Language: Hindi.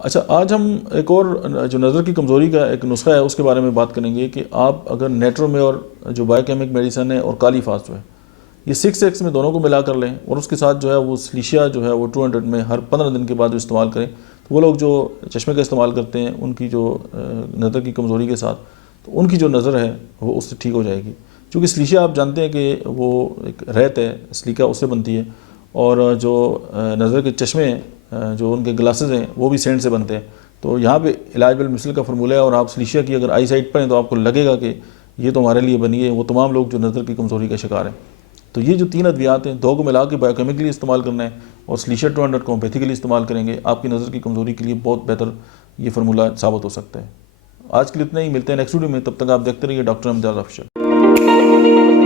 अच्छा, आज हम एक और जो नज़र की कमज़ोरी का एक नुस्खा है उसके बारे में बात करेंगे कि आप अगर नेट्रोमेयर जो बायोकेमिक मेडिसन है और काली फास्ट जो है, ये 6x में दोनों को मिला कर लें और उसके साथ जो है वो स्लीशिया जो है वो 200 में हर 15 दिन के बाद इस्तेमाल करें। तो वो लोग जो चश्मे का इस्तेमाल करते हैं उनकी जो नज़र की कमज़ोरी के साथ, तो उनकी जो नज़र है वो उससे ठीक हो जाएगी। क्योंकि स्लीशिया आप जानते हैं कि वो एक रेत है, स्लीका उससे बनती है, और जो नज़र के चश्मे हैं, जो उनके ग्लासेस हैं, वो भी सेंट से बनते हैं। तो यहाँ पे इलाज बिल मिसल का फार्मूला है, और आप स्लीशिया की अगर आई साइट पढ़ें तो आपको लगेगा कि ये तो हमारे लिए बनी है, वो तमाम लोग जो नज़र की कमज़ोरी का शिकार हैं। तो ये जो 3 अद्वियात हैं, 2 को मिला के बायोकेमिकली इस्तेमाल करना है और स्लीशिया 200 को होम्योपैथिकली इस्तेमाल करेंगे, आपकी नज़र की कमज़ोरी के लिए बहुत बेहतर ये फार्मूला साबित हो सकता है। आज के लिए इतना ही, मिलते हैं नेक्स्ट वीडियो में। तब तक आप देखते रहिए डॉक्टर इम्तियाज़ ऑफिशियल।